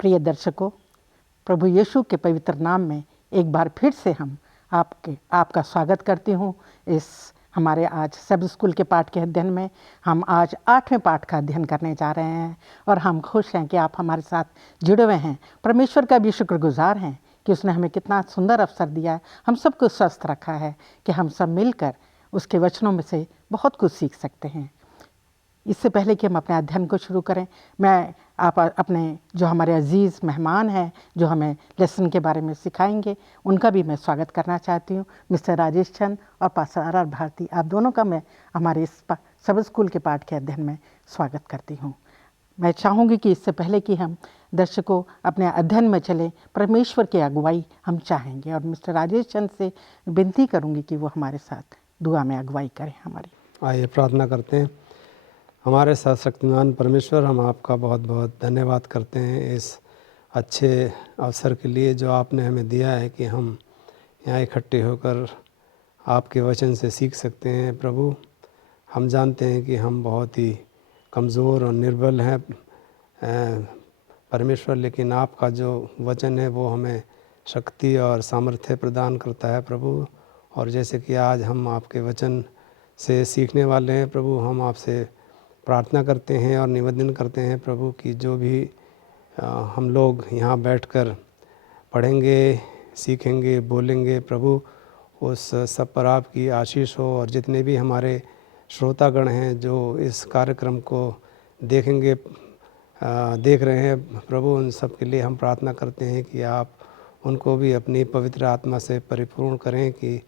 प्रिय दर्शकों, प्रभु यीशु के पवित्र नाम में एक बार फिर से हम आपका स्वागत करती हूँ। इस हमारे आज सब स्कूल के पाठ के अध्ययन में हम आज 8वें पाठ का अध्ययन करने जा रहे हैं और हम खुश हैं कि आप हमारे साथ जुड़े हुए हैं। परमेश्वर का भी शुक्रगुजार हैं कि उसने हमें कितना सुंदर अवसर दिया है, हम सबको स्वस्थ रखा है कि हम सब मिलकर उसके वचनों में से बहुत कुछ सीख सकते हैं। इससे पहले कि हम अपने अध्ययन को शुरू करें, मैं अपने जो हमारे अजीज़ मेहमान हैं जो हमें लेसन के बारे में सिखाएंगे, उनका भी मैं स्वागत करना चाहती हूँ। मिस्टर राजेश चंद और पास्टर आर भारती, आप दोनों का मैं हमारे इस सब स्कूल के पाठ के अध्ययन में स्वागत करती हूँ। मैं चाहूँगी कि इससे पहले कि हम दर्शकों अपने अध्ययन में चलें, परमेश्वर की अगुवाई हम चाहेंगे और मिस्टर राजेश चंद से विनती करूँगी कि वो हमारे साथ दुआ में अगुवाई करें हमारी। आइए प्रार्थना करते हैं। हमारे सर्वशक्तिमान परमेश्वर, हम आपका बहुत बहुत धन्यवाद करते हैं इस अच्छे अवसर के लिए जो आपने हमें दिया है कि हम यहाँ इकट्ठे होकर आपके वचन से सीख सकते हैं। प्रभु, हम जानते हैं कि हम बहुत ही कमज़ोर और निर्बल हैं परमेश्वर, लेकिन आपका जो वचन है वो हमें शक्ति और सामर्थ्य प्रदान करता है प्रभु। और जैसे कि आज हम आपके वचन से सीखने वाले हैं प्रभु, हम आपसे प्रार्थना करते हैं और निवेदन करते हैं प्रभु कि जो भी हम लोग यहाँ बैठकर पढ़ेंगे, सीखेंगे, बोलेंगे प्रभु, उस सब पर आपकी आशीष हो। और जितने भी हमारे श्रोतागण हैं जो इस कार्यक्रम को देख रहे हैं प्रभु, उन सब के लिए हम प्रार्थना करते हैं कि आप उनको भी अपनी पवित्र आत्मा से परिपूर्ण करें कि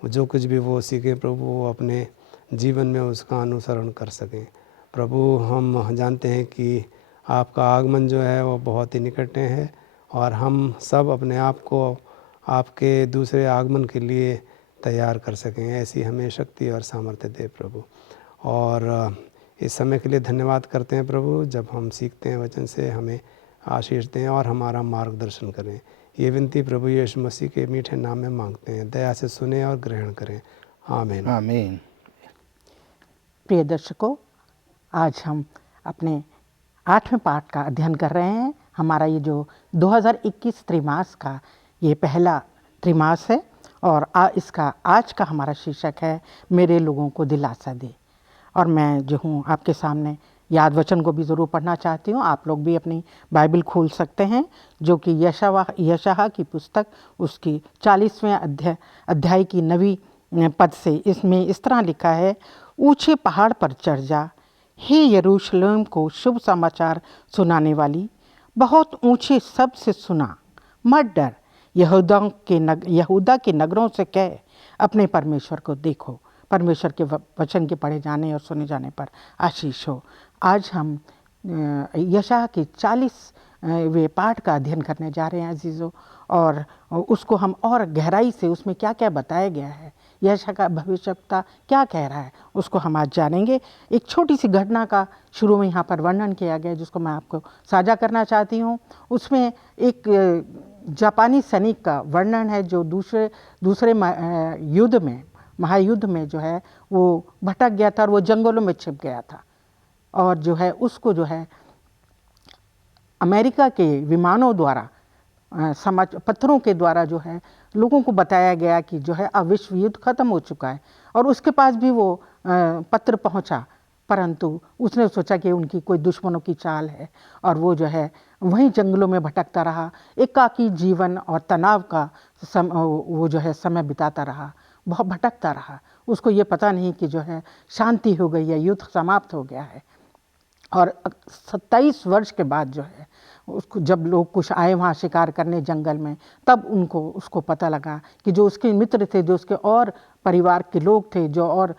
जो कुछ भी वो सीखें प्रभु, वो अपने जीवन में उसका अनुसरण कर सकें। प्रभु, हम जानते हैं कि आपका आगमन जो है वो बहुत ही निकट है और हम सब अपने आप को आपके दूसरे आगमन के लिए तैयार कर सकें, ऐसी हमें शक्ति और सामर्थ्य दे प्रभु। और इस समय के लिए धन्यवाद करते हैं प्रभु, जब हम सीखते हैं वचन से हमें आशीष दें और हमारा मार्गदर्शन करें। ये विनती प्रभु यीशु मसीह के मीठे नाम में मांगते हैं, दया से सुने और ग्रहण करें। आमीन आमीन। प्रिय दर्शकों, आज हम अपने 8वें पाठ का अध्ययन कर रहे हैं। हमारा ये जो 2021 त्रैमास का ये पहला त्रैमास है और इसका आज का हमारा शीर्षक है मेरे लोगों को दिलासा दे। और मैं जो हूँ आपके सामने याद वचन को भी ज़रूर पढ़ना चाहती हूँ। आप लोग भी अपनी बाइबल खोल सकते हैं, जो कि यशायाह की पुस्तक उसकी 40वें अध्याय की 9वीं पद से इसमें इस तरह लिखा है, ऊंचे पहाड़ पर चढ़ जा, हे यरूशलेम को शुभ समाचार सुनाने वाली, बहुत ऊंचे शब्द से सुना, मत डर, यहूदा के नगरों से कह, अपने परमेश्वर को देखो। परमेश्वर के वचन के पढ़े जाने और सुने जाने पर आशीष हो। आज हम यशायाह के 40वें पाठ का अध्ययन करने जा रहे हैं अजीज़ों, और उसको हम और गहराई से उसमें क्या क्या बताया गया है, यशायाह का भविष्यवक्ता क्या कह रहा है, उसको हम आज जानेंगे। एक छोटी सी घटना का शुरू में यहाँ पर वर्णन किया गया जिसको मैं आपको साझा करना चाहती हूँ। उसमें एक जापानी सैनिक का वर्णन है जो दूसरे युद्ध में, महायुद्ध में जो है वो भटक गया था और वो जंगलों में छिप गया था। और जो है उसको जो है अमेरिका के विमानों द्वारा पत्थरों के द्वारा जो है लोगों को बताया गया कि जो है अब विश्व युद्ध खत्म हो चुका है। और उसके पास भी वो पत्र पहुंचा, परंतु उसने सोचा कि उनकी कोई दुश्मनों की चाल है और वो जो है वहीं जंगलों में भटकता रहा, एकाकी जीवन और तनाव का वो जो है समय बिताता रहा, बहुत भटकता रहा। उसको ये पता नहीं कि जो है शांति हो गई है, युद्ध समाप्त हो गया है। और 27 वर्ष के बाद जो है उसको जब लोग कुछ आए वहाँ शिकार करने जंगल में, तब उसको पता लगा कि जो उसके मित्र थे, जो उसके और परिवार के लोग थे, जो और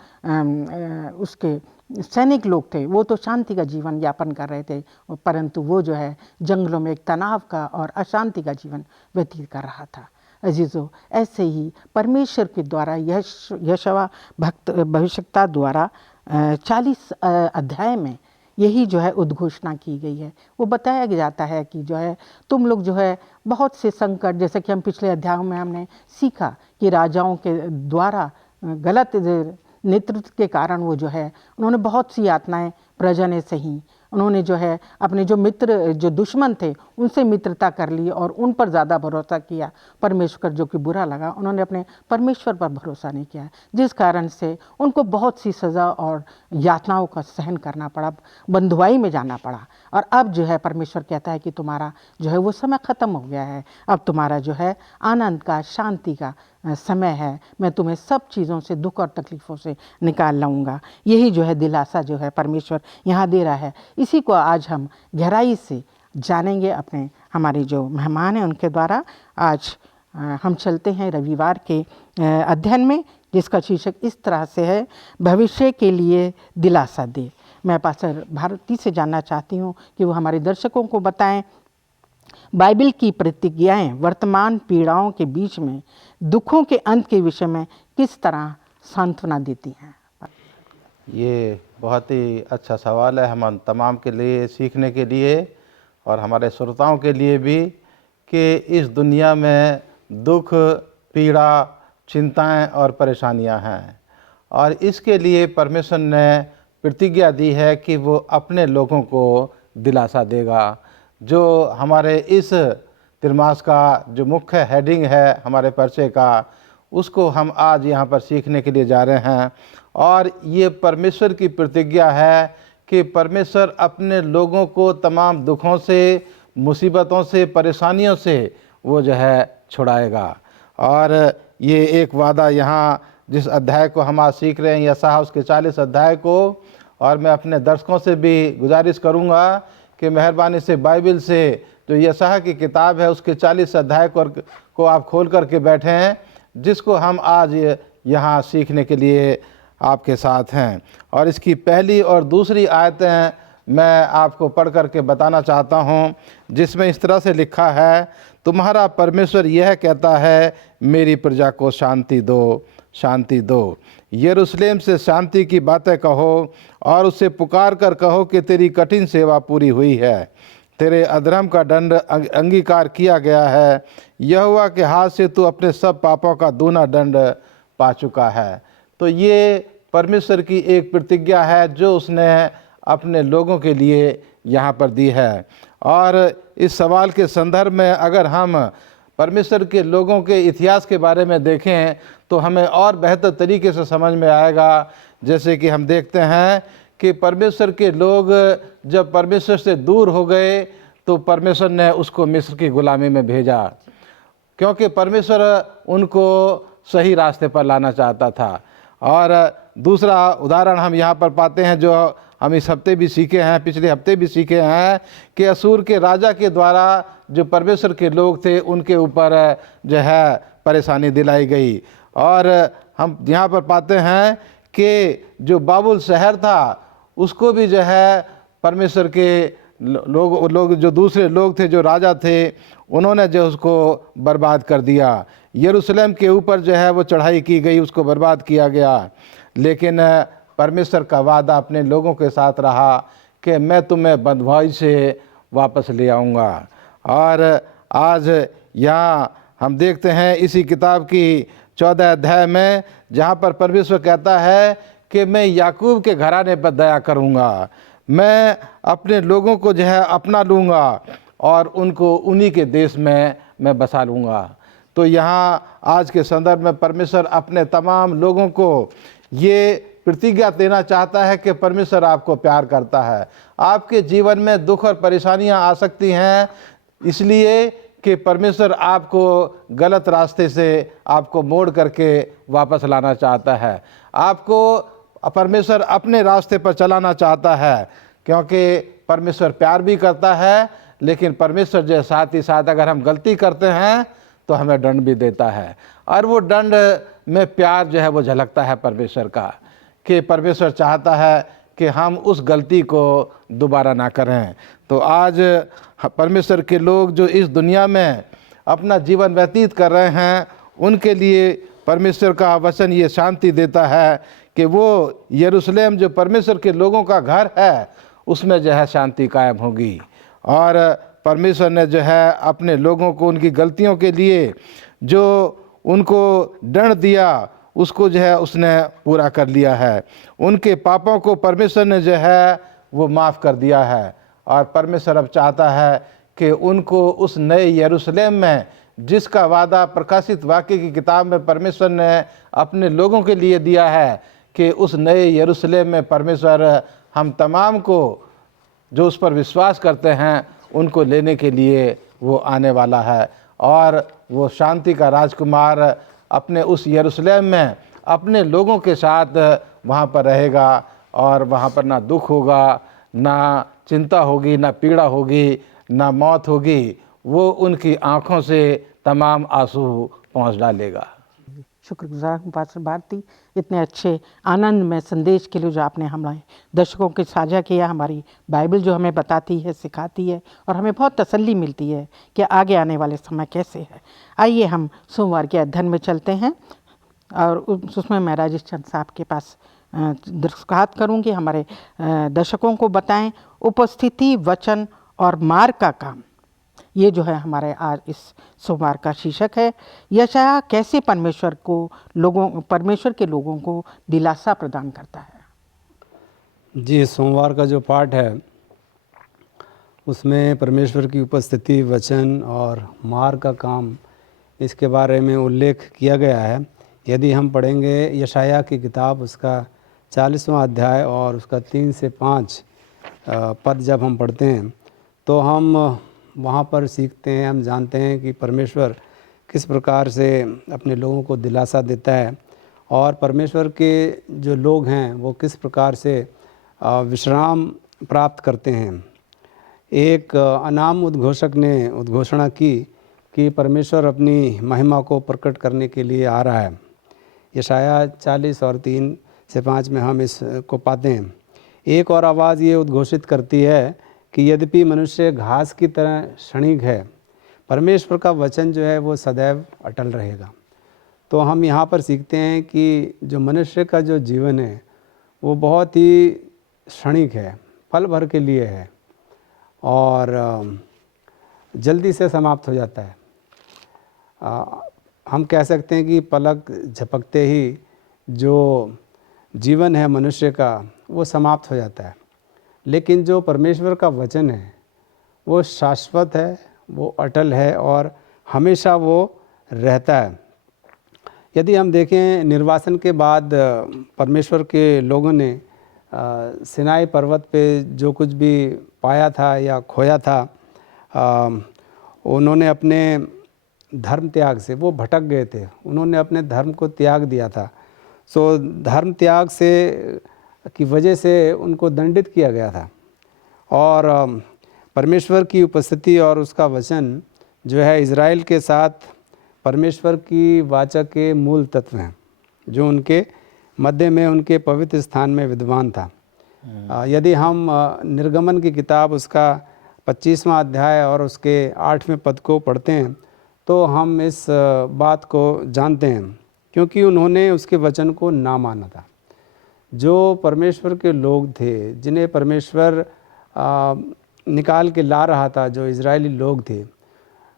उसके सैनिक लोग थे, वो तो शांति का जीवन यापन कर रहे थे, परंतु वो जो है जंगलों में एक तनाव का और अशांति का जीवन व्यतीत कर रहा था। अजीज़ों, ऐसे ही परमेश्वर के द्वारा यशायाह भविष्यवक्ता द्वारा 40 अध्याय में यही जो है उद्घोषणा की गई है। वो बताया जाता है कि जो है तुम लोग जो है बहुत से संकट, जैसे कि हम पिछले अध्यायों में हमने सीखा कि राजाओं के द्वारा गलत नेतृत्व के कारण वो जो है उन्होंने बहुत सी यातनाएं प्रजा ने सही, उन्होंने जो है अपने जो मित्र जो दुश्मन थे उनसे मित्रता कर ली और उन पर ज़्यादा भरोसा किया, परमेश्वर जो कि बुरा लगा, उन्होंने अपने परमेश्वर पर भरोसा नहीं किया, जिस कारण से उनको बहुत सी सज़ा और यातनाओं का सहन करना पड़ा, बंधुआई में जाना पड़ा। और अब जो है परमेश्वर कहता है कि तुम्हारा जो है वो समय ख़त्म हो गया है, अब तुम्हारा जो है आनंद का, शांति का समय है, मैं तुम्हें सब चीज़ों से, दुख और तकलीफ़ों से निकाल लाऊंगा। यही जो है दिलासा जो है परमेश्वर यहाँ दे रहा है। इसी को आज हम गहराई से जानेंगे अपने हमारे जो मेहमान हैं उनके द्वारा। आज हम चलते हैं रविवार के अध्ययन में, जिसका शीर्षक इस तरह से है, भविष्य के लिए दिलासा दे। मैं पास्टर भारती से जानना चाहती हूँ कि वो हमारे दर्शकों को बताएं, बाइबल की प्रतिज्ञाएं वर्तमान पीड़ाओं के बीच में दुखों के अंत के विषय में किस तरह सांत्वना देती हैं। ये बहुत ही अच्छा सवाल है हम तमाम के लिए सीखने के लिए और हमारे श्रोताओं के लिए भी, कि इस दुनिया में दुख, पीड़ा, चिंताएं और परेशानियां हैं, और इसके लिए परमेश्वर ने प्रतिज्ञा दी है कि वो अपने लोगों को दिलासा देगा। जो हमारे इस त्रिमास का जो मुख्य हेडिंग है हमारे परिचय का, उसको हम आज यहाँ पर सीखने के लिए जा रहे हैं। और ये परमेश्वर की प्रतिज्ञा है कि परमेश्वर अपने लोगों को तमाम दुखों से, मुसीबतों से, परेशानियों से वो जो है छुड़ाएगा। और ये एक वादा यहाँ जिस अध्याय को हम आज सीख रहे हैं, यशायाह उसके 40 अध्याय को, और मैं अपने दर्शकों से भी गुजारिश करूँगा कि मेहरबानी से बाइबल से जो यशायाह की किताब है उसके 40 अध्याय को आप खोल करके बैठें, जिसको हम आज यहाँ सीखने के लिए आपके साथ हैं। और इसकी पहली और दूसरी आयतें मैं आपको पढ़ करके बताना चाहता हूँ, जिसमें इस तरह से लिखा है, तुम्हारा परमेश्वर यह कहता है, मेरी प्रजा को शांति दो, शांति दो। यरूशलेम से शांति की बातें कहो और उससे पुकार कर कहो कि तेरी कठिन सेवा पूरी हुई है, तेरे अधर्म का दंड अंगीकार किया गया है, यहोवा के हाथ से तू अपने सब पापों का दूना दंड पा चुका है। तो ये परमेश्वर की एक प्रतिज्ञा है जो उसने अपने लोगों के लिए यहाँ पर दी है। और इस सवाल के संदर्भ में अगर हम परमेश्वर के लोगों के इतिहास के बारे में देखें तो हमें और बेहतर तरीके से समझ में आएगा। जैसे कि हम देखते हैं कि परमेश्वर के लोग जब परमेश्वर से दूर हो गए तो परमेश्वर ने उसको मिस्र की गुलामी में भेजा, क्योंकि परमेश्वर उनको सही रास्ते पर लाना चाहता था। और दूसरा उदाहरण हम यहाँ पर पाते हैं जो हम इस हफ्ते भी सीखे हैं, पिछले हफ्ते भी सीखे हैं, कि असूर के राजा के द्वारा जो परमेश्वर के लोग थे उनके ऊपर जो है परेशानी दिलाई गई। और हम यहाँ पर पाते हैं कि जो बाबुल शहर था उसको भी जो है परमेश्वर के लोग जो दूसरे लोग थे, जो राजा थे, उन्होंने जो उसको बर्बाद कर दिया। यरूशलेम के ऊपर जो है वो चढ़ाई की गई, उसको बर्बाद किया गया। लेकिन परमेश्वर का वादा अपने लोगों के साथ रहा कि मैं तुम्हें बंधुआई से वापस ले आऊँगा। और आज यहाँ हम देखते हैं इसी किताब की 14 अध्याय में, जहाँ पर परमेश्वर कहता है कि मैं याकूब के घराने पर दया करूँगा, मैं अपने लोगों को जो है अपना लूँगा और उनको उन्हीं के देश में मैं बसा लूँगा। तो यहाँ आज के संदर्भ में परमेश्वर अपने तमाम लोगों को ये प्रतिज्ञा देना चाहता है कि परमेश्वर आपको प्यार करता है। आपके जीवन में दुख और परेशानियाँ आ सकती हैं, इसलिए कि परमेश्वर आपको गलत रास्ते से आपको मोड़ करके वापस लाना चाहता है। आपको परमेश्वर अपने रास्ते पर चलाना चाहता है, क्योंकि परमेश्वर प्यार भी करता है, लेकिन परमेश्वर जो साथ ही साथ अगर हम गलती करते हैं तो हमें दंड भी देता है। और वो दंड में प्यार जो है वो झलकता है परमेश्वर का, कि परमेश्वर चाहता है कि हम उस गलती को दोबारा ना करें। तो आज परमेश्वर के लोग जो इस दुनिया में अपना जीवन व्यतीत कर रहे हैं, उनके लिए परमेश्वर का वचन ये शांति देता है कि वो यरूशलेम जो परमेश्वर के लोगों का घर है, उसमें जो है शांति कायम होगी। और परमेश्वर ने जो है अपने लोगों को उनकी गलतियों के लिए जो उनको दंड दिया, उसको जो है उसने पूरा कर लिया है। उनके पापों को परमेश्वर ने जो है वो माफ़ कर दिया है। और परमेश्वर अब चाहता है कि उनको उस नए यरूशलेम में, जिसका वादा प्रकाशित वाक्य की किताब में परमेश्वर ने अपने लोगों के लिए दिया है, कि उस नए यरूशलेम में परमेश्वर हम तमाम को जो उस पर विश्वास करते हैं उनको लेने के लिए वो आने वाला है। और वो शांति का राजकुमार अपने उस यरूशलेम में अपने लोगों के साथ वहाँ पर रहेगा, और वहाँ पर ना दुख होगा, ना चिंता होगी, ना पीड़ा होगी, ना मौत होगी। वो उनकी आँखों से तमाम आंसू पहुँच डालेगा। शुक्रगुजार हूँ पास्टर भारती, इतने अच्छे आनंदमय संदेश के लिए जो आपने हमारे दर्शकों के साझा किया। हमारी बाइबल जो हमें बताती है, सिखाती है, और हमें बहुत तसल्ली मिलती है कि आगे आने वाले समय कैसे है। आइए हम सोमवार के अध्ययन में चलते हैं, और उसमें मैं राजेश चंद साहब के पास दरख्वास्त करूँगी, हमारे दर्शकों को बताएं उपस्थिति, वचन और मार्ग का काम। ये जो है हमारे आज इस सोमवार का शीर्षक है। यशायाह कैसे परमेश्वर के लोगों को दिलासा प्रदान करता है। जी, सोमवार का जो पाठ है उसमें परमेश्वर की उपस्थिति, वचन और मार्ग का काम, इसके बारे में उल्लेख किया गया है। यदि हम पढ़ेंगे यशायाह की किताब, उसका 40वां अध्याय और उसका 3 से 5 पद जब हम पढ़ते हैं तो हम वहाँ पर सीखते हैं, हम जानते हैं कि परमेश्वर किस प्रकार से अपने लोगों को दिलासा देता है, और परमेश्वर के जो लोग हैं वो किस प्रकार से विश्राम प्राप्त करते हैं। एक अनाम उद्घोषक ने उद्घोषणा की कि परमेश्वर अपनी महिमा को प्रकट करने के लिए आ रहा है। यशायाह 40 और 3 से 5 में हम इसको पाते हैं। एक और आवाज़ ये उद्घोषित करती है कि यद्यपि मनुष्य घास की तरह क्षणिक है, परमेश्वर का वचन जो है वो सदैव अटल रहेगा। तो हम यहाँ पर सीखते हैं कि जो मनुष्य का जो जीवन है वो बहुत ही क्षणिक है, पल भर के लिए है, और जल्दी से समाप्त हो जाता है। हम कह सकते हैं कि पलक झपकते ही जो जीवन है मनुष्य का वो समाप्त हो जाता है। लेकिन जो परमेश्वर का वचन है वो शाश्वत है, वो अटल है, और हमेशा वो रहता है। यदि हम देखें, निर्वासन के बाद परमेश्वर के लोगों ने सिनाई पर्वत पे जो कुछ भी पाया था या खोया था, उन्होंने अपने धर्म त्याग से, वो भटक गए थे, उन्होंने अपने धर्म को त्याग दिया था। सो धर्म त्याग से की वजह से उनको दंडित किया गया था, और परमेश्वर की उपस्थिति और उसका वचन जो है इज़राइल के साथ परमेश्वर की वाचा के मूल तत्व हैं, जो उनके मध्य में, उनके पवित्र स्थान में विद्वान था। यदि हम निर्गमन की किताब उसका 25वां अध्याय और उसके 8वें पद को पढ़ते हैं तो हम इस बात को जानते हैं, क्योंकि उन्होंने उसके वचन को ना माना था। जो परमेश्वर के लोग थे, जिन्हें परमेश्वर निकाल के ला रहा था, जो इजरायली लोग थे,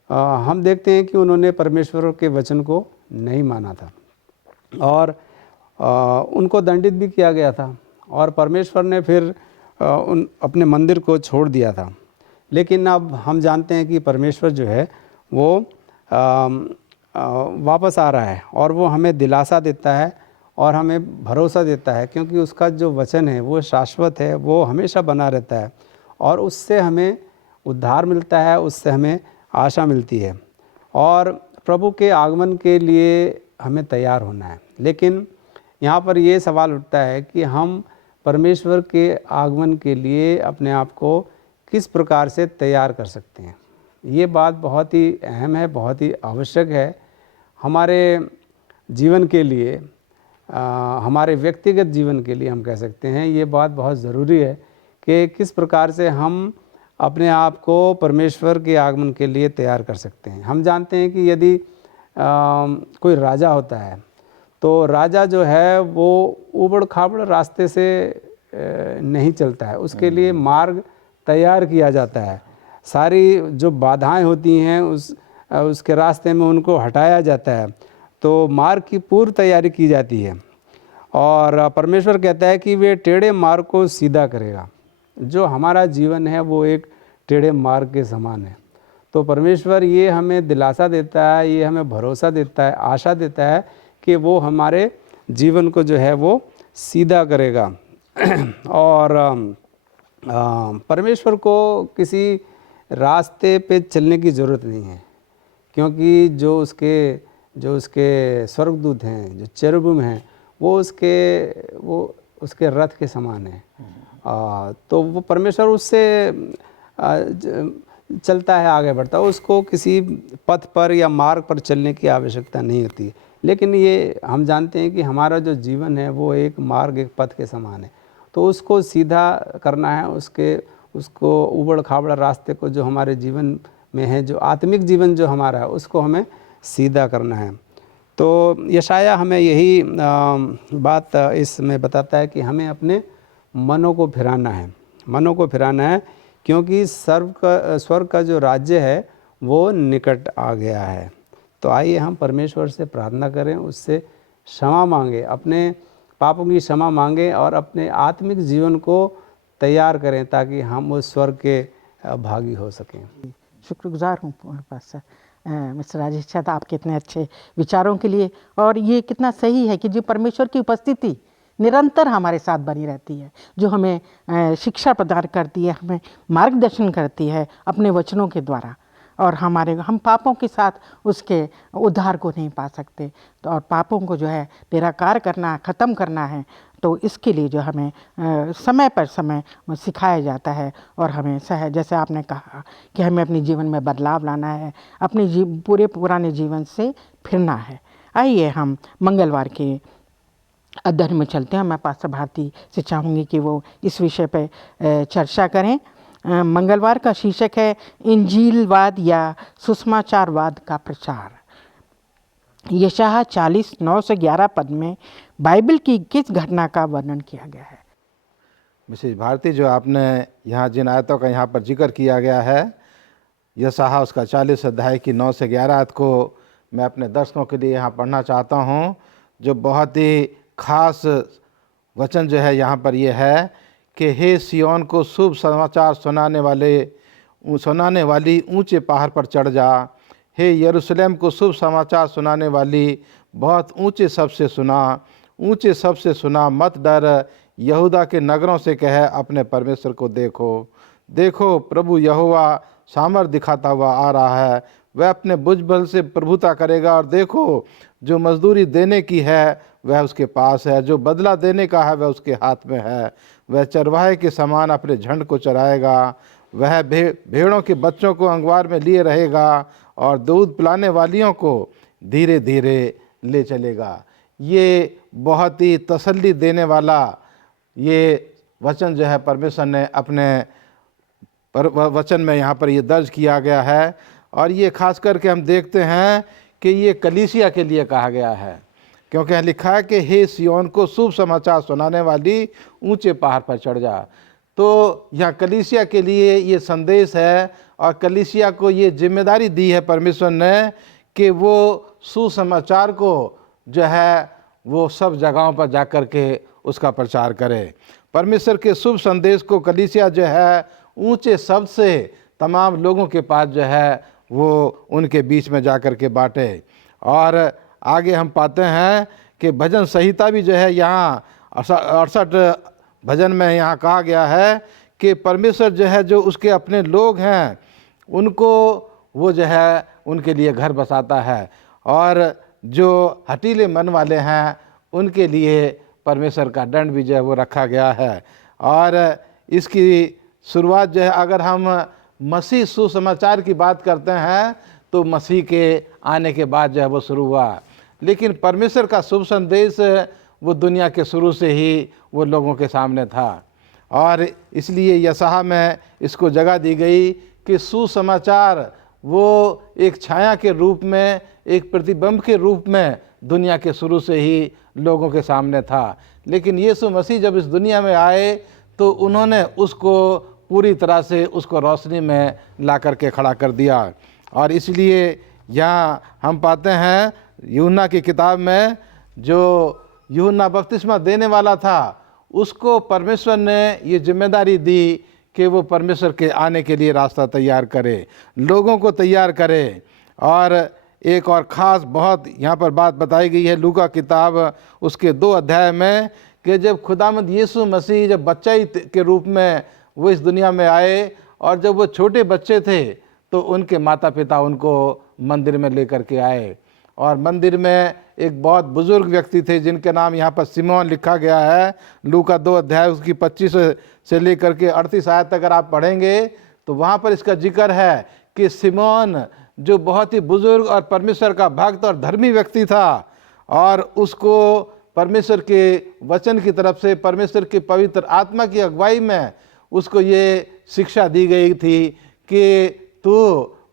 हम देखते हैं कि उन्होंने परमेश्वर के वचन को नहीं माना था, और उनको दंडित भी किया गया था, और परमेश्वर ने फिर अपने मंदिर को छोड़ दिया था। लेकिन अब हम जानते हैं कि परमेश्वर जो है वो वापस आ रहा है, और वो हमें दिलासा देता है और हमें भरोसा देता है, क्योंकि उसका जो वचन है वो शाश्वत है, वो हमेशा बना रहता है, और उससे हमें उद्धार मिलता है, उससे हमें आशा मिलती है, और प्रभु के आगमन के लिए हमें तैयार होना है। लेकिन यहाँ पर ये सवाल उठता है कि हम परमेश्वर के आगमन के लिए अपने आप को किस प्रकार से तैयार कर सकते हैं। ये बात बहुत ही अहम है, बहुत ही आवश्यक है हमारे जीवन के लिए, हमारे व्यक्तिगत जीवन के लिए हम कह सकते हैं। ये बात बहुत ज़रूरी है कि किस प्रकार से हम अपने आप को परमेश्वर के आगमन के लिए तैयार कर सकते हैं। हम जानते हैं कि यदि कोई राजा होता है तो राजा जो है वो ऊबड़ खाबड़ रास्ते से नहीं चलता है, उसके लिए मार्ग तैयार किया जाता है। सारी जो बाधाएं होती हैं उसके रास्ते में उनको हटाया जाता है, तो मार्ग की पूर्व तैयारी की जाती है, और परमेश्वर कहता है कि वे टेढ़े मार्ग को सीधा करेगा। जो हमारा जीवन है वो एक टेढ़े मार्ग के समान है। तो परमेश्वर ये हमें दिलासा देता है, ये हमें भरोसा देता है, आशा देता है कि वो हमारे जीवन को जो है वो सीधा करेगा। और परमेश्वर को किसी रास्ते पे चलने की ज़रूरत नहीं है, क्योंकि जो उसके स्वर्गदूत हैं, जो चेरुबिम हैं, वो उसके रथ के समान है। तो वो परमेश्वर उससे चलता है, आगे बढ़ता है, उसको किसी पथ पर या मार्ग पर चलने की आवश्यकता नहीं होती। लेकिन ये हम जानते हैं कि हमारा जो जीवन है वो एक मार्ग, एक पथ के समान है। तो उसको सीधा करना है, उसको उबड़ खाबड़ रास्ते को जो हमारे जीवन में है, जो आत्मिक जीवन जो हमारा है, उसको हमें सीधा करना है। तो यशाया हमें यही बात इसमें बताता है कि हमें अपने मनों को फिराना है, क्योंकि स्वर्ग का जो राज्य है वो निकट आ गया है। तो आइए हम परमेश्वर से प्रार्थना करें, उससे क्षमा मांगे, अपने पापों की क्षमा मांगे और अपने आत्मिक जीवन को तैयार करें ताकि हम उस स्वर्ग के भागी हो सकें। शुक्रगुजार हूँ पास्टर मिस्टर राजेश चाहता आपके इतने अच्छे विचारों के लिए। और ये कितना सही है कि जो परमेश्वर की उपस्थिति निरंतर हमारे साथ बनी रहती है, जो हमें शिक्षा प्रदान करती है, हमें मार्गदर्शन करती है अपने वचनों के द्वारा, और हम पापों के साथ उसके उद्धार को नहीं पा सकते। तो और पापों को जो है निराकार करना, ख़त्म करना है, तो इसके लिए जो हमें समय पर समय सिखाया जाता है। और हमें जैसे आपने कहा कि हमें अपने जीवन में बदलाव लाना है, अपने पूरे पुराने जीवन से फिरना है। आइए हम मंगलवार के अध्ययन में चलते हैं। मैं पास्टर भारती से चाहूँगी कि वो इस विषय पर चर्चा करें। मंगलवार का शीर्षक है इंजीलवाद या सुसमाचारवाद का प्रचार। यशायाह 40:9-11 पद में बाइबल की किस घटना का वर्णन किया गया है? मिसेस भारती, जो आपने यहाँ जिन आयतों का यहाँ पर जिक्र किया गया है, यशायाह उसका 40 अध्याय की 9 से 11 आयत को मैं अपने दर्शकों के लिए यहाँ पढ़ना चाहता हूँ। जो बहुत ही खास वचन जो है यहाँ पर ये है कि हे सिय्योन को शुभ समाचार सुनाने वाली ऊंचे पहाड़ पर चढ़ जा। हे यरूशलेम को शुभ समाचार सुनाने वाली बहुत ऊंचे सबसे सुना। मत डर, यहूदा के नगरों से कहे अपने परमेश्वर को देखो प्रभु यहोवा सामर्थ दिखाता हुआ आ रहा है। वह अपने भुजबल से प्रभुता करेगा। और देखो, जो मजदूरी देने की है वह उसके पास है, जो बदला देने का है वह उसके हाथ में है। वह चरवाहे के समान अपने झंड को चराएगा। वह भेड़ों के बच्चों को अंगवार में लिए रहेगा और दूध पिलाने वालियों को धीरे धीरे ले चलेगा। ये बहुत ही तसल्ली देने वाला ये वचन जो है परमेश्वर ने अपने वचन में यहाँ पर ये दर्ज किया गया है। और ये खास करके हम देखते हैं कि ये कलीसिया के लिए कहा गया है, क्योंकि यहाँ लिखा है कि हे सिय्योन को शुभ समाचार सुनाने वाली ऊंचे पहाड़ पर चढ़ जा। तो यहाँ कलीसिया के लिए ये संदेश है, और कलीसिया को ये जिम्मेदारी दी है परमेश्वर ने कि वो सुसमाचार को जो है वो सब जगहों पर जा कर के उसका प्रचार करे। परमेश्वर के शुभ संदेश को कलीसिया जो है ऊंचे शब्द से तमाम लोगों के पास जो है वो उनके बीच में जा कर के बांटे। और आगे हम पाते हैं कि भजन संहिता भी जो है यहाँ 68 भजन में यहाँ कहा गया है कि परमेश्वर जो है जो उसके अपने लोग हैं उनको वो जो है उनके लिए घर बसाता है, और जो हटीले मन वाले हैं उनके लिए परमेश्वर का दंड भी जो है वो रखा गया है। और इसकी शुरुआत जो है, अगर हम मसीह सुसमाचार की बात करते हैं तो मसीह के आने के बाद जो है वो शुरू हुआ, लेकिन परमेश्वर का शुभ संदेश वो दुनिया के शुरू से ही वो लोगों के सामने था। और इसलिए यशायाह में इसको जगह दी गई कि सुसमाचार वो एक छाया के रूप में, एक प्रतिबिंब के रूप में दुनिया के शुरू से ही लोगों के सामने था। लेकिन यीशु मसीह जब इस दुनिया में आए तो उन्होंने उसको पूरी तरह से उसको रोशनी में ला कर के खड़ा कर दिया। और इसलिए यहाँ हम पाते हैं यूहन्ना की किताब में, जो यूहन्ना बपतिस्मा देने वाला था उसको परमेश्वर ने ये जिम्मेदारी दी कि वो परमेश्वर के आने के लिए रास्ता तैयार करे, लोगों को तैयार करे। और एक और ख़ास बहुत यहाँ पर बात बताई गई है लूका किताब उसके 2 अध्याय में, कि जब खुदावंद यीशु मसीह जब बच्चा ही के रूप में वो इस दुनिया में आए, और जब वो छोटे बच्चे थे तो उनके माता पिता उनको मंदिर में लेकर के आए। और मंदिर में एक बहुत बुज़ुर्ग व्यक्ति थे जिनके नाम यहाँ पर सिमोन लिखा गया है। लूका 2 अध्याय उसकी 25 से लेकर के 38 आयत अगर आप पढ़ेंगे तो वहाँ पर इसका जिक्र है कि सिमोन जो बहुत ही बुज़ुर्ग और परमेश्वर का भक्त और धर्मी व्यक्ति था, और उसको परमेश्वर के वचन की तरफ से, परमेश्वर की पवित्र आत्मा की अगुवाई में उसको ये शिक्षा दी गई थी कि तू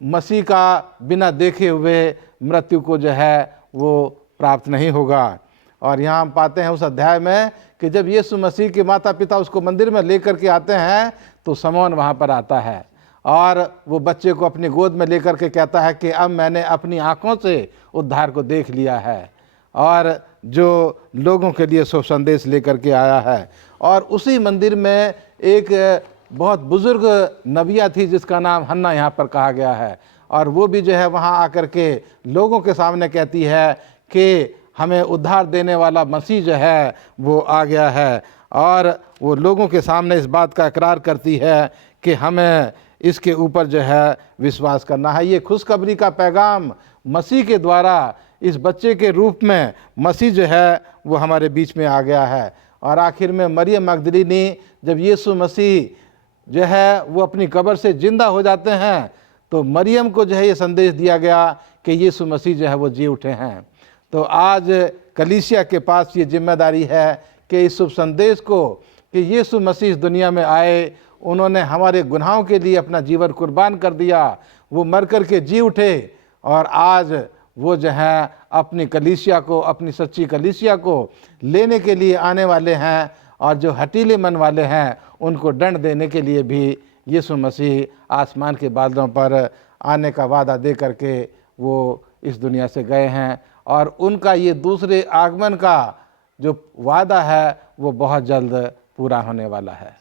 मसीह का बिना देखे हुए मृत्यु को जो है वो प्राप्त नहीं होगा। और यहाँ हम पाते हैं उस अध्याय में कि जब यीशु मसीह के माता पिता उसको मंदिर में लेकर के आते हैं तो सिमोन वहाँ पर आता है, और वो बच्चे को अपनी गोद में लेकर के कहता है कि अब मैंने अपनी आँखों से उद्धार को देख लिया है, और जो लोगों के लिए शुभ संदेश लेकर के आया है। और उसी मंदिर में एक बहुत बुज़ुर्ग नबिया थी जिसका नाम हन्ना यहाँ पर कहा गया है, और वो भी जो है वहाँ आकर के लोगों के सामने कहती है कि हमें उद्धार देने वाला मसीह जो है वो आ गया है, और वो लोगों के सामने इस बात का इकरार करती है कि हमें इसके ऊपर जो है विश्वास करना है। ये खुशखबरी का पैगाम मसीह के द्वारा इस बच्चे के रूप में मसीह जो है वो हमारे बीच में आ गया है। और आखिर में मरियम मगदलीनी जब यीशु मसीह जो है वो अपनी कब्र से जिंदा हो जाते हैं तो मरियम को जो है ये संदेश दिया गया कि यीशु मसीह जो है वो जी उठे हैं। तो आज कलीसिया के पास ये जिम्मेदारी है कि इस शुभ संदेश को कि यीशु मसीह इस दुनिया में आए, उन्होंने हमारे गुनाहों के लिए अपना जीवन कुर्बान कर दिया, वो मर कर के जी उठे, और आज वो जो है अपनी कलीसिया को, अपनी सच्ची कलीसिया को लेने के लिए आने वाले हैं, और जो हटीले मन वाले हैं उनको दंड देने के लिए भी यीशु मसीह आसमान के बादलों पर आने का वादा दे करके वो इस दुनिया से गए हैं। और उनका ये दूसरे आगमन का जो वादा है वो बहुत जल्द पूरा होने वाला है।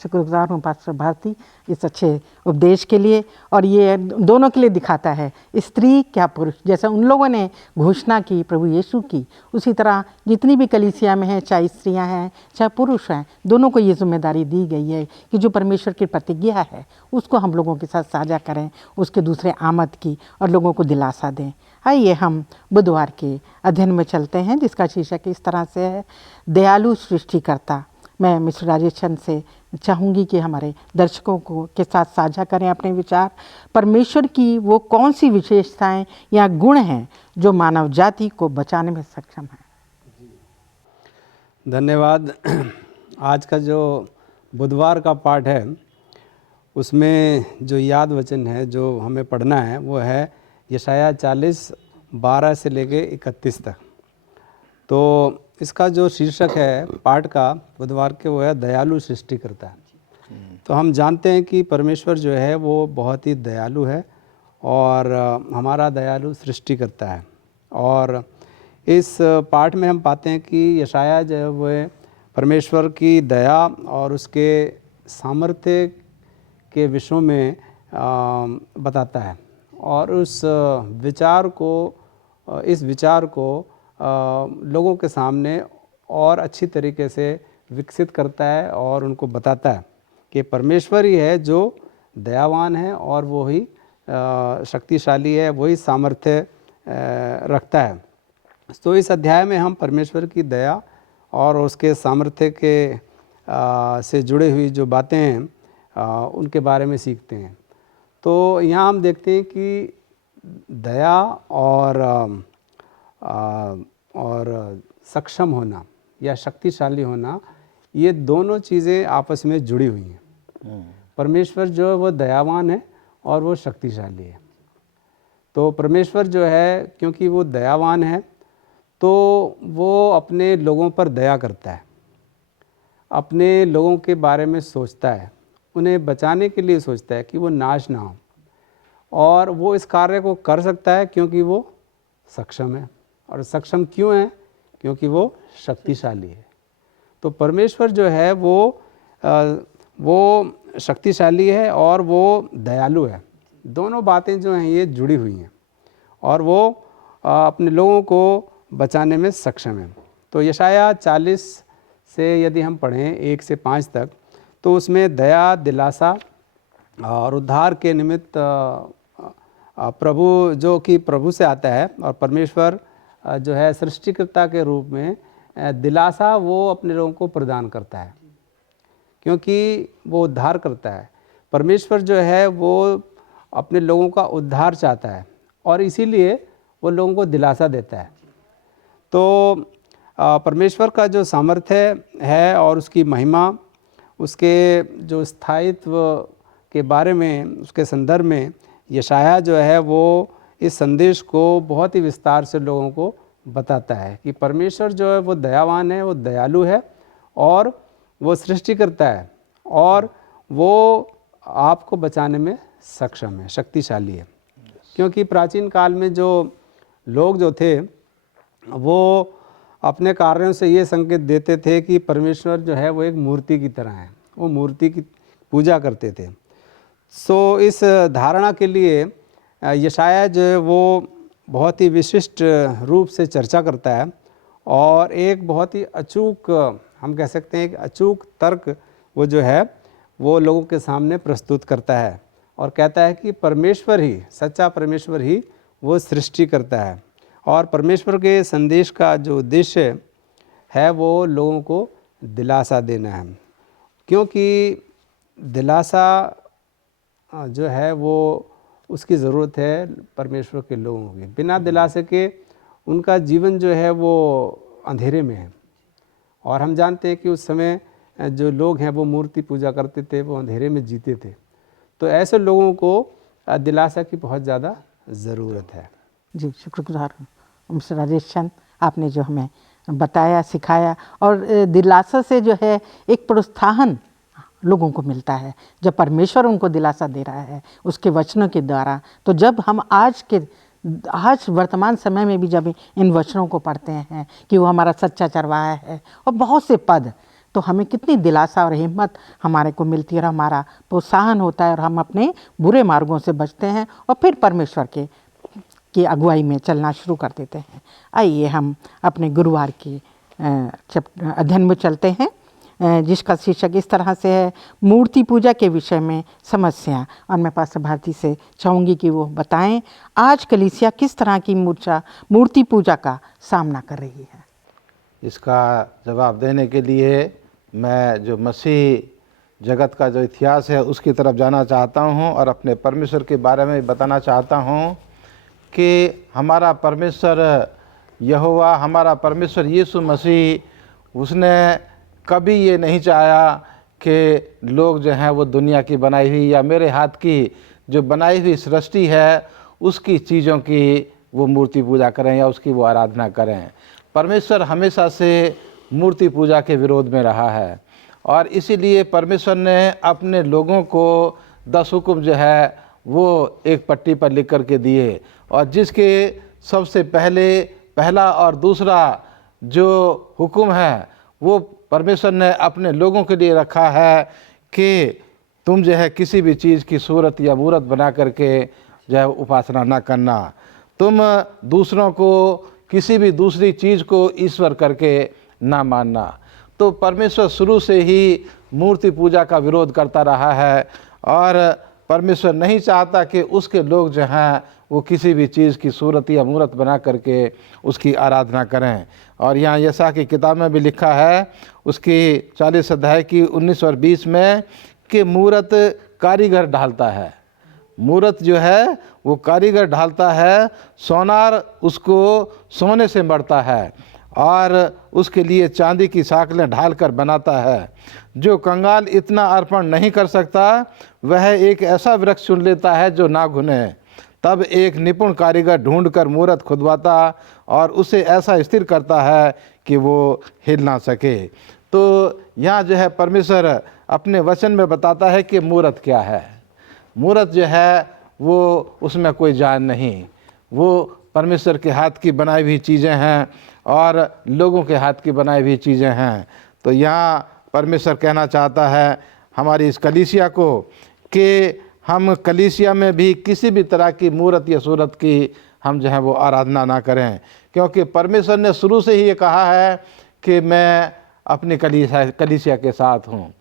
शुक्रगुजार हूँ पास्टर भारती इस अच्छे उपदेश के लिए, और ये दोनों के लिए दिखाता है स्त्री क्या पुरुष, जैसा उन लोगों ने घोषणा की प्रभु यीशु की, उसी तरह जितनी भी कलीसिया में हैं, चाहे स्त्रियां हैं चाहे पुरुष हैं, दोनों को ये जिम्मेदारी दी गई है कि जो परमेश्वर की प्रतिज्ञा है उसको हम लोगों के साथ साझा करें, उसके दूसरे आमद की, और लोगों को दिलासा दें। आइए हम बुधवार के अध्ययन में चलते हैं जिसका शीर्षक इस तरह से है, दयालु सृष्टिकर्ता। मैं मिस्टर राजेश चंद से चाहूँगी कि हमारे दर्शकों को के साथ साझा करें अपने विचार। परमेश्वर की वो कौन सी विशेषताएं या गुण हैं जो मानव जाति को बचाने में सक्षम हैं? धन्यवाद। आज का जो बुधवार का पाठ है उसमें जो याद वचन है जो हमें पढ़ना है वो है यशाया 40:12 से लेके 31 तक। तो इसका जो शीर्षक है पाठ का बुधवार के वो है दयालु सृष्टिकर्ता। तो हम जानते हैं कि परमेश्वर जो है वो बहुत ही दयालु है और हमारा दयालु सृष्टिकर्ता है। और इस पाठ में हम पाते हैं कि यशाया जो है वो परमेश्वर की दया और उसके सामर्थ्य के विषयों में बताता है, और उस विचार को, इस विचार को लोगों के सामने और अच्छी तरीके से विकसित करता है और उनको बताता है कि परमेश्वर ही है जो दयावान है और वो ही शक्तिशाली है, वही सामर्थ्य रखता है। तो इस अध्याय में हम परमेश्वर की दया और उसके सामर्थ्य के से जुड़े हुई जो बातें हैं उनके बारे में सीखते हैं। तो यहाँ हम देखते हैं कि दया और सक्षम होना या शक्तिशाली होना, ये दोनों चीज़ें आपस में जुड़ी हुई हैं। परमेश्वर जो है वो दयावान है और वो शक्तिशाली है। तो परमेश्वर जो है क्योंकि वो दयावान है तो वो अपने लोगों पर दया करता है, अपने लोगों के बारे में सोचता है, उन्हें बचाने के लिए सोचता है कि वो नाश ना हो, और वो इस कार्य को कर सकता है क्योंकि वो सक्षम है। और सक्षम क्यों है? क्योंकि वो शक्तिशाली है। तो परमेश्वर जो है वो शक्तिशाली है और वो दयालु है। दोनों बातें जो हैं ये जुड़ी हुई हैं और वो अपने लोगों को बचाने में सक्षम है। तो यशाया 40 से यदि हम पढ़ें 1 से 5 तक, तो उसमें दया, दिलासा और उद्धार के निमित्त प्रभु जो कि प्रभु से आता है और परमेश्वर जो है सृष्टिकर्ता के रूप में दिलासा वो अपने लोगों को प्रदान करता है, क्योंकि वो उद्धार करता है। परमेश्वर जो है वो अपने लोगों का उद्धार चाहता है और इसीलिए वो लोगों को दिलासा देता है। तो परमेश्वर का जो सामर्थ्य है और उसकी महिमा, उसके जो स्थायित्व के बारे में, उसके संदर्भ में यशाया जो है वो इस संदेश को बहुत ही विस्तार से लोगों को बताता है कि परमेश्वर जो है वो दयावान है, वो दयालु है और वो सृष्टि करता है और वो आपको बचाने में सक्षम है, शक्तिशाली है। क्योंकि प्राचीन काल में जो लोग जो थे वो अपने कार्यों से ये संकेत देते थे कि परमेश्वर जो है वो एक मूर्ति की तरह है, वो मूर्ति की पूजा करते थे। सो इस धारणा के लिए यशाया जो है वो बहुत ही विशिष्ट रूप से चर्चा करता है और एक बहुत ही अचूक, हम कह सकते हैं एक अचूक तर्क वो जो है वो लोगों के सामने प्रस्तुत करता है और कहता है कि परमेश्वर ही, सच्चा परमेश्वर ही वो सृष्टि करता है और परमेश्वर के संदेश का जो उद्देश्य है वो लोगों को दिलासा देना है। क्योंकि दिलासा जो है वो उसकी ज़रूरत है परमेश्वर के लोगों की। बिना दिलासे के उनका जीवन जो है वो अंधेरे में है और हम जानते हैं कि उस समय जो लोग हैं वो मूर्ति पूजा करते थे, वो अंधेरे में जीते थे। तो ऐसे लोगों को दिलासा की बहुत ज़्यादा ज़रूरत है। जी, शुक्रगुजार हूँ मिस्टर राजेश चंद, आपने जो हमें बताया, सिखाया और दिलासा से जो है एक प्रोत्साहन लोगों को मिलता है जब परमेश्वर उनको दिलासा दे रहा है उसके वचनों के द्वारा। तो जब हम आज वर्तमान समय में भी जब इन वचनों को पढ़ते हैं कि वो हमारा सच्चा चरवाहा है और बहुत से पद, तो हमें कितनी दिलासा और हिम्मत हमारे को मिलती है और हमारा प्रोत्साहन होता है और हम अपने बुरे मार्गों से बचते हैं और फिर परमेश्वर की अगुवाई में चलना शुरू कर देते हैं। आइए हम अपने गुरुवार की अध्ययन में चलते हैं जिसका शीर्षक इस तरह से है, मूर्ति पूजा के विषय में समस्या। और मैं पास्टर भारती से चाहूँगी कि वो बताएं आज कलीसिया किस तरह की मूर्ति पूजा का सामना कर रही है। इसका जवाब देने के लिए मैं जो मसीह जगत का जो इतिहास है उसकी तरफ जाना चाहता हूँ और अपने परमेश्वर के बारे में बताना चाहता हूँ कि हमारा परमेश्वर यहोवा, हमारा परमेश्वर यीशु मसीह, उसने कभी ये नहीं चाहा कि लोग जो हैं वो दुनिया की बनाई हुई या मेरे हाथ की जो बनाई हुई सृष्टि है उसकी चीज़ों की वो मूर्ति पूजा करें या उसकी वो आराधना करें। परमेश्वर हमेशा से मूर्ति पूजा के विरोध में रहा है और इसीलिए परमेश्वर ने अपने लोगों को 10 हुक्म जो है वो एक पट्टी पर लिख कर के दिए और जिसके सबसे पहला और दूसरा जो हुक्म है वो परमेश्वर ने अपने लोगों के लिए रखा है कि तुम जो है किसी भी चीज़ की सूरत या मूरत बना करके जो है उपासना ना करना, तुम दूसरों को किसी भी दूसरी चीज़ को ईश्वर करके ना मानना। तो परमेश्वर शुरू से ही मूर्ति पूजा का विरोध करता रहा है और परमेश्वर नहीं चाहता कि उसके लोग जो हैं वो किसी भी चीज़ की सूरत या मूरत बना करके उसकी आराधना करें। और यहाँ यशा की किताब में भी लिखा है उसकी 40 अध्याय की 19 और 20 में कि मूरत कारीगर ढालता है। मूरत जो है वो कारीगर ढालता है, सोनार उसको सोने से मढ़ता है और उसके लिए चांदी की साकलें ढाल कर बनाता है। जो कंगाल इतना अर्पण नहीं कर सकता वह एक ऐसा वृक्ष चुन लेता है जो ना घुने। तब एक निपुण कारीगर ढूंढकर मूरत खुदवाता और उसे ऐसा स्थिर करता है कि वो हिल ना सके। तो यहाँ जो है परमेश्वर अपने वचन में बताता है कि मूरत क्या है। मूरत जो है वो उसमें कोई जान नहीं, वो परमेश्वर के हाथ की बनाई हुई चीज़ें हैं और लोगों के हाथ की बनाई हुई चीज़ें हैं। तो यहाँ परमेश्वर कहना चाहता है हमारी इस कलीसिया को कि हम कलीसिया में भी किसी भी तरह की मूर्त या सूरत की हम जो है वो आराधना ना करें, क्योंकि परमेश्वर ने शुरू से ही ये कहा है कि मैं अपनी कलीसिया के साथ हूँ।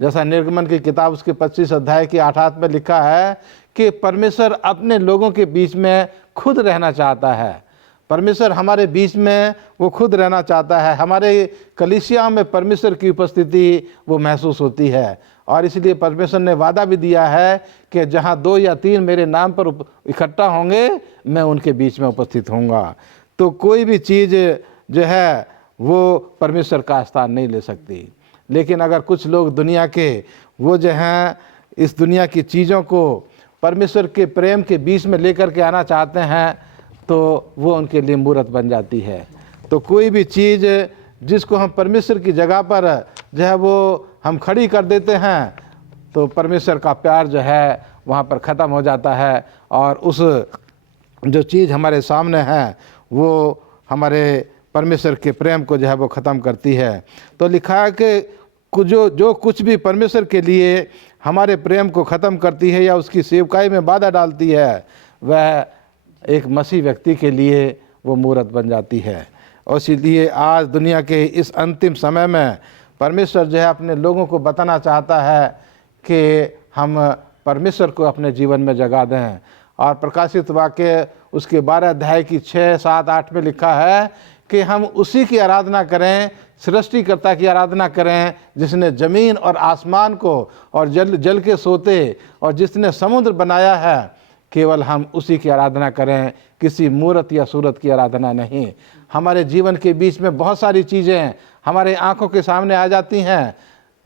जैसा निर्गमन की किताब उसके 25 अध्याय की 8 में लिखा है कि परमेश्वर अपने लोगों के बीच में खुद रहना चाहता है। परमेश्वर हमारे बीच में वो खुद रहना चाहता है। हमारे कलीसिया में परमेश्वर की उपस्थिति वो महसूस होती है, और इसलिए परमेश्वर ने वादा भी दिया है कि जहाँ 2 या 3 मेरे नाम पर इकट्ठा होंगे मैं उनके बीच में उपस्थित होऊंगा। तो कोई भी चीज़ जो है वो परमेश्वर का स्थान नहीं ले सकती। लेकिन अगर कुछ लोग दुनिया के वो जो हैं इस दुनिया की चीज़ों को परमेश्वर के प्रेम के बीच में लेकर के आना चाहते हैं तो वो उनके लिए मूर्त बन जाती है। तो कोई भी चीज़ जिसको हम परमेश्वर की जगह पर जो है वो हम खड़ी कर देते हैं तो परमेश्वर का प्यार जो है वहाँ पर ख़त्म हो जाता है, और उस जो चीज़ हमारे सामने है वो हमारे परमेश्वर के प्रेम को जो है वो ख़त्म करती है। तो लिखा है कि जो कुछ भी परमेश्वर के लिए हमारे प्रेम को ख़त्म करती है या उसकी सेवकाई में बाधा डालती है, वह एक मसीह व्यक्ति के लिए वो मूर्त बन जाती है। और इसीलिए आज दुनिया के इस अंतिम समय में परमेश्वर जो है अपने लोगों को बताना चाहता है कि हम परमेश्वर को अपने जीवन में जगा दें। और प्रकाशित वाक्य उसके 12 अध्याय की 6, 7, 8 में लिखा है कि हम उसी की आराधना करें, सृष्टिकर्ता की आराधना करें जिसने ज़मीन और आसमान को और जल के सोते और जिसने समुद्र बनाया है। केवल हम उसी की आराधना करें, किसी मूर्त या सूरत की आराधना नहीं। हमारे जीवन के बीच में बहुत सारी चीज़ें हमारे आंखों के सामने आ जाती हैं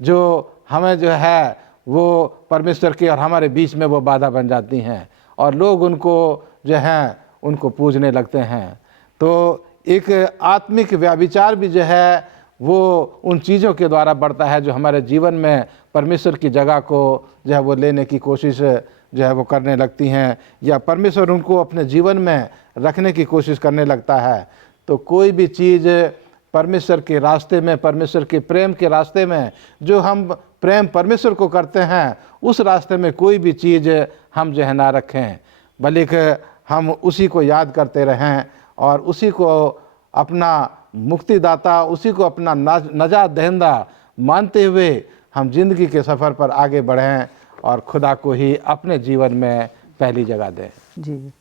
जो हमें जो है वो परमेश्वर के और हमारे बीच में वो बाधा बन जाती हैं, और लोग उनको जो हैं उनको पूजने लगते हैं। तो एक आत्मिक व्याभिचार भी जो है वो उन चीज़ों के द्वारा बढ़ता है जो हमारे जीवन में परमेश्वर की जगह को जो है वो लेने की कोशिश जो है वो करने लगती हैं, या परमेश्वर उनको अपने जीवन में रखने की कोशिश करने लगता है। तो कोई भी चीज़ परमेश्वर के रास्ते में, परमेश्वर के प्रेम के रास्ते में, जो हम प्रेम परमेश्वर को करते हैं उस रास्ते में कोई भी चीज़ हम जो है ना रखें, बल्कि हम उसी को याद करते रहें और उसी को अपना मुक्तिदाता, उसी को अपना नजात दहिंदा मानते हुए हम जिंदगी के सफ़र पर आगे बढ़ें और खुदा को ही अपने जीवन में पहली जगह दें। जी,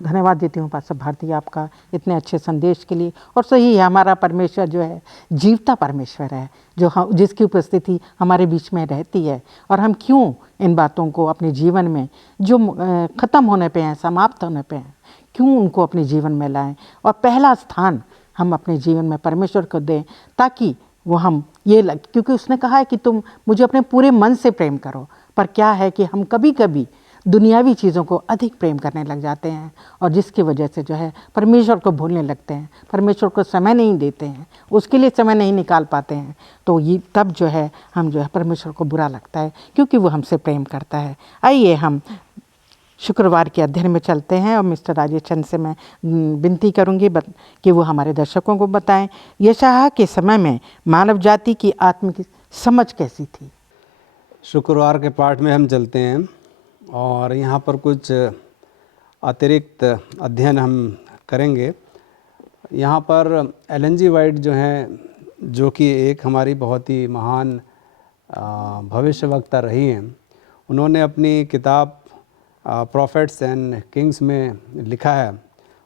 धन्यवाद देती हूँ पास्टर भारती आपका इतने अच्छे संदेश के लिए। और सही है, हमारा परमेश्वर जो है जीवता परमेश्वर है, जो हम जिसकी उपस्थिति हमारे बीच में रहती है, और हम क्यों इन बातों को अपने जीवन में जो ख़त्म होने पे हैं, समाप्त होने पे हैं, क्यों उनको अपने जीवन में लाएं, और पहला स्थान हम अपने जीवन में परमेश्वर को दें, ताकि वो हम क्योंकि उसने कहा है कि तुम मुझे अपने पूरे मन से प्रेम करो। पर क्या है कि हम कभी कभी दुनियावी चीज़ों को अधिक प्रेम करने लग जाते हैं, और जिसकी वजह से जो है परमेश्वर को भूलने लगते हैं, परमेश्वर को समय नहीं देते हैं, उसके लिए समय नहीं निकाल पाते हैं। तो ये तब जो है हम जो है परमेश्वर को बुरा लगता है, क्योंकि वो हमसे प्रेम करता है। आइए हम शुक्रवार के अध्ययन में चलते हैं, और मिस्टर राजेश चंद से मैं विनती करूंगी कि वो हमारे दर्शकों को बताएं यशायाह के समय में मानव जाति की आत्मिक समझ कैसी थी। शुक्रवार के पाठ में हम चलते हैं, और यहाँ पर कुछ अतिरिक्त अध्ययन हम करेंगे। यहाँ पर एलन जी वाइट जो हैं, जो कि एक हमारी बहुत ही महान भविष्यवक्ता रही हैं, उन्होंने अपनी किताब प्रॉफिट्स एंड किंग्स में लिखा है।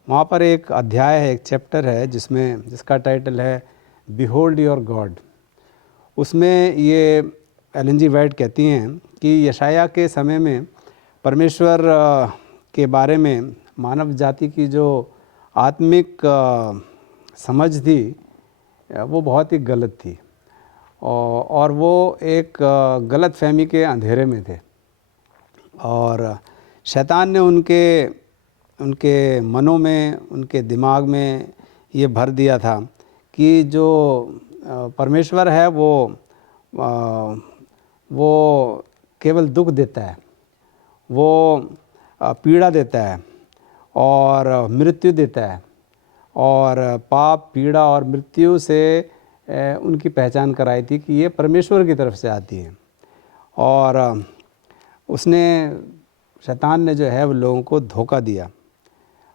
वहाँ पर एक अध्याय है, एक चैप्टर है जिसका टाइटल है बिहोल्ड योर गॉड। उसमें ये एलन जी वाइट कहती हैं कि यशायाह के समय में परमेश्वर के बारे में मानव जाति की जो आत्मिक समझ थी वो बहुत ही गलत थी, और वो एक गलत फहमी के अंधेरे में थे, और शैतान ने उनके मनों में, उनके दिमाग में ये भर दिया था कि जो परमेश्वर है वो केवल दुख देता है, वो पीड़ा देता है और मृत्यु देता है, और पाप, पीड़ा और मृत्यु से उनकी पहचान कराई थी कि ये परमेश्वर की तरफ से आती है। और उसने शैतान ने जो है वो लोगों को धोखा दिया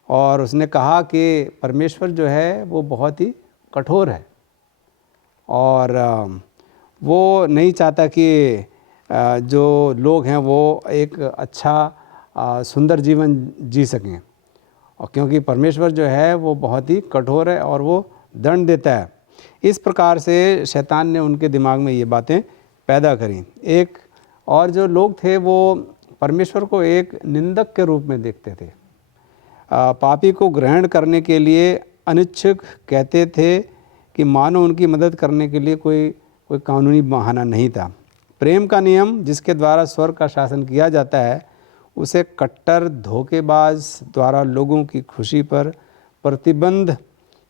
और उसने कहा कि परमेश्वर जो है वो बहुत ही कठोर है और वो नहीं चाहता कि जो लोग हैं वो एक अच्छा सुंदर जीवन जी सकें, और क्योंकि परमेश्वर जो है वो बहुत ही कठोर है और वो दंड देता है। इस प्रकार से शैतान ने उनके दिमाग में ये बातें पैदा करी। एक और जो लोग थे वो परमेश्वर को एक निंदक के रूप में देखते थे, पापी को ग्रहण करने के लिए अनिच्छुक कहते थे कि मानो उनकी मदद करने के लिए कोई कानूनी बहाना नहीं था। प्रेम का नियम जिसके द्वारा स्वर्ग का शासन किया जाता है उसे कट्टर धोखेबाज द्वारा लोगों की खुशी पर प्रतिबंध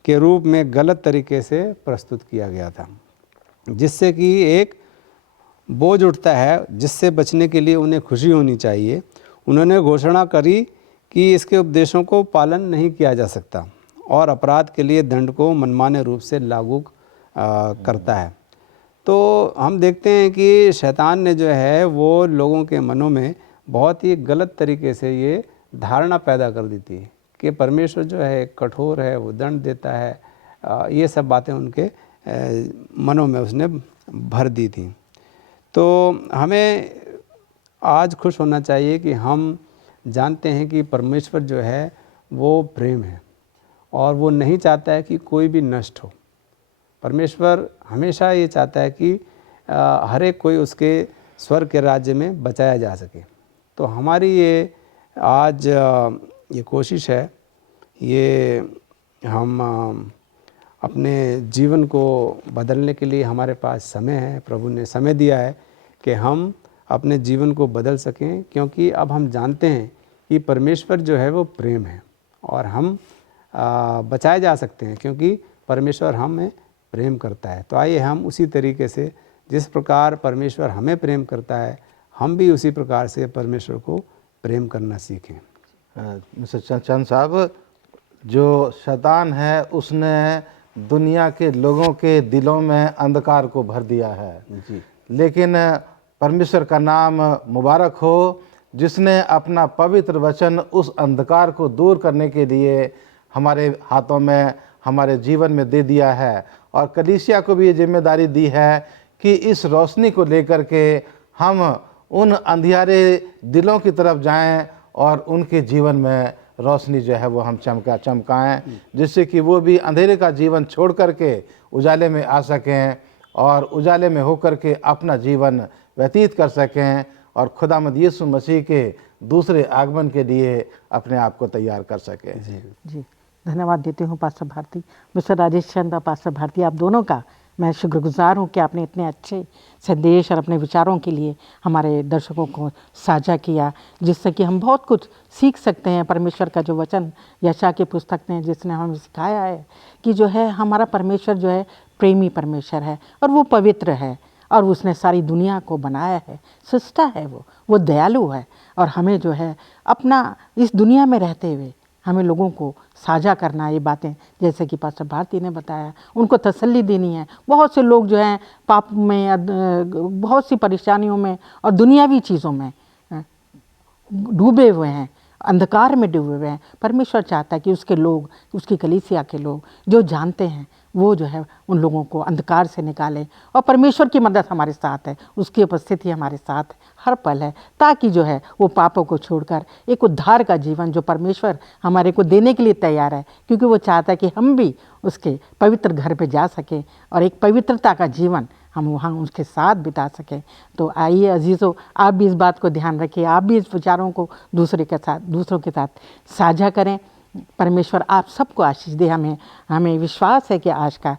के रूप में गलत तरीके से प्रस्तुत किया गया था, जिससे कि एक बोझ उठता है जिससे बचने के लिए उन्हें खुशी होनी चाहिए। उन्होंने घोषणा करी कि इसके उपदेशों को पालन नहीं किया जा सकता और अपराध के लिए दंड को मनमाने रूप से लागू करता है। तो हम देखते हैं कि शैतान ने जो है वो लोगों के मनों में बहुत ही गलत तरीके से ये धारणा पैदा कर दी थी कि परमेश्वर जो है कठोर है, वो दंड देता है। ये सब बातें उनके मनों में उसने भर दी थी। तो हमें आज खुश होना चाहिए कि हम जानते हैं कि परमेश्वर जो है वो प्रेम है और वो नहीं चाहता है कि कोई भी नष्ट हो। परमेश्वर हमेशा ये चाहता है कि हर एक कोई उसके स्वर्ग के राज्य में बचाया जा सके। तो हमारी ये आज ये कोशिश है, ये हम अपने जीवन को बदलने के लिए हमारे पास समय है, प्रभु ने समय दिया है कि हम अपने जीवन को बदल सकें, क्योंकि अब हम जानते हैं कि परमेश्वर जो है वो प्रेम है और हम बचाए जा सकते हैं क्योंकि परमेश्वर हमें प्रेम करता है। तो आइए हम उसी तरीके से, जिस प्रकार परमेश्वर हमें प्रेम करता है, हम भी उसी प्रकार से परमेश्वर को प्रेम करना सीखें। मिस्टर चंद साहब, जो शैतान है उसने दुनिया के लोगों के दिलों में अंधकार को भर दिया है जी, लेकिन परमेश्वर का नाम मुबारक हो जिसने अपना पवित्र वचन उस अंधकार को दूर करने के लिए हमारे हाथों में, हमारे जीवन में दे दिया है। और कलीसिया को भी ये जिम्मेदारी दी है कि इस रोशनी को लेकर के हम उन अंधियारे दिलों की तरफ जाएं और उनके जीवन में रोशनी जो है वो हम चमकाएं, जिससे कि वो भी अंधेरे का जीवन छोड़ करके उजाले में आ सकें और उजाले में होकर के अपना जीवन व्यतीत कर सकें और खुदावंद यीशु मसीह के दूसरे आगमन के लिए अपने आप को तैयार कर सकें। जी धन्यवाद देती हूँ पास्टर भारती, मिस्टर राजेश चंद और पास्टर भारती, आप दोनों का मैं शुक्रगुजार हूँ कि आपने इतने अच्छे संदेश और अपने विचारों के लिए हमारे दर्शकों को साझा किया, जिससे कि हम बहुत कुछ सीख सकते हैं। परमेश्वर का जो वचन यशायाह की पुस्तक ने जिसने हमें सिखाया है कि जो है हमारा परमेश्वर जो है प्रेमी परमेश्वर है और वो पवित्र है और उसने सारी दुनिया को बनाया है, सृष्टा है, वो दयालु है। और हमें जो है अपना इस दुनिया में रहते हुए हमें लोगों को साझा करना ये बातें, जैसे कि पास्टर भारती ने बताया, उनको तसल्ली देनी है। बहुत से लोग जो हैं पाप में, बहुत सी परेशानियों में और दुनियावी चीज़ों में डूबे हुए हैं, अंधकार में डूबे हुए हैं। परमेश्वर चाहता है कि उसके लोग, उसकी कलीसिया के लोग जो जानते हैं वो जो है उन लोगों को अंधकार से निकालें। और परमेश्वर की मदद हमारे साथ है, उसकी उपस्थिति हमारे साथ हर पल है, ताकि जो है वो पापों को छोड़कर एक उद्धार का जीवन जो परमेश्वर हमारे को देने के लिए तैयार है, क्योंकि वो चाहता है कि हम भी उसके पवित्र घर पे जा सकें और एक पवित्रता का जीवन हम वहाँ उसके साथ बिता सकें। तो आइए अजीज़ों, आप भी इस बात को ध्यान रखिए, आप भी इस विचारों को दूसरों के साथ साझा करें। परमेश्वर आप सबको आशीष दे। हमें विश्वास है कि आज का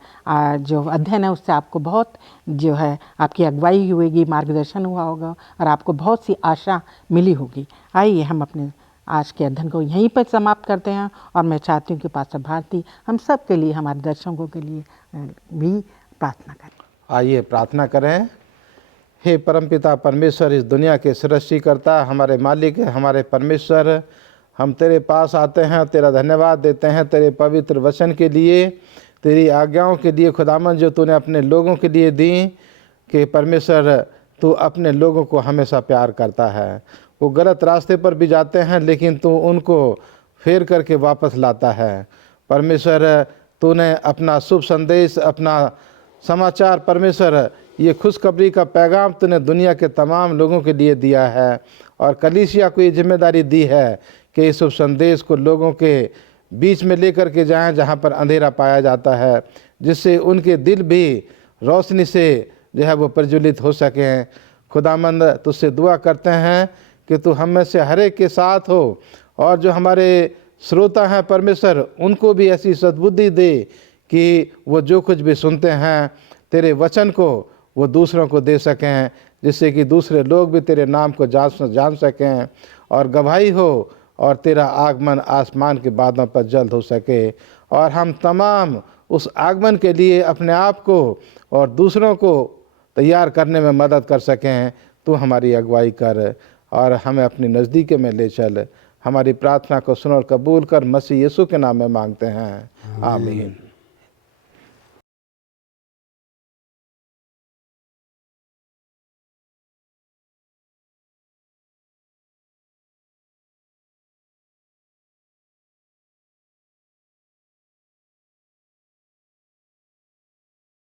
जो अध्ययन है उससे आपको बहुत जो है आपकी अगुवाई होगी, मार्गदर्शन हुआ होगा और आपको बहुत सी आशा मिली होगी। आइए हम अपने आज के अध्ययन को यहीं पर समाप्त करते हैं और मैं चाहती हूँ कि पास्टर भारती हम सब के लिए, हमारे दर्शकों के लिए भी प्रार्थना करें। आइए प्रार्थना करें। हे परमपिता परमेश्वर, इस दुनिया के सृष्टिकर्ता, हमारे मालिक, हमारे परमेश्वर, हम तेरे पास आते हैं और तेरा धन्यवाद देते हैं तेरे पवित्र वचन के लिए। तेरी आज्ञाओं के लिए खुदावन जो तूने अपने लोगों के लिए दी, कि परमेश्वर तू अपने लोगों को हमेशा प्यार करता है। वो गलत रास्ते पर भी जाते हैं लेकिन तू उनको फेर करके वापस लाता है। परमेश्वर तूने अपना शुभ संदेश, अपना समाचार, परमेश्वर ये खुशखबरी का पैगाम तूने दुनिया के तमाम लोगों के लिए दिया है, और कलीसिया को ये जिम्मेदारी दी है कि इस शुभ संदेश को लोगों के बीच में लेकर के जाएं जहां पर अंधेरा पाया जाता है, जिससे उनके दिल भी रोशनी से जो है वो प्रज्वलित हो सकें। खुदामंद तुझसे दुआ करते हैं कि तू हम में से हर एक के साथ हो, और जो हमारे श्रोता हैं परमेश्वर उनको भी ऐसी सद्बुद्धि दे कि वो जो कुछ भी सुनते हैं तेरे वचन को वो दूसरों को दे सकें, जिससे कि दूसरे लोग भी तेरे नाम को जान सकें और गवाही हो, और तेरा आगमन आसमान के बादलों पर जल्द हो सके, और हम तमाम उस आगमन के लिए अपने आप को और दूसरों को तैयार करने में मदद कर सकें। तू हमारी अगुवाई कर और हमें अपनी नज़दीकी में ले चल। हमारी प्रार्थना को सुन और कबूल कर, मसीह यीशु के नाम में मांगते हैं, आमीन।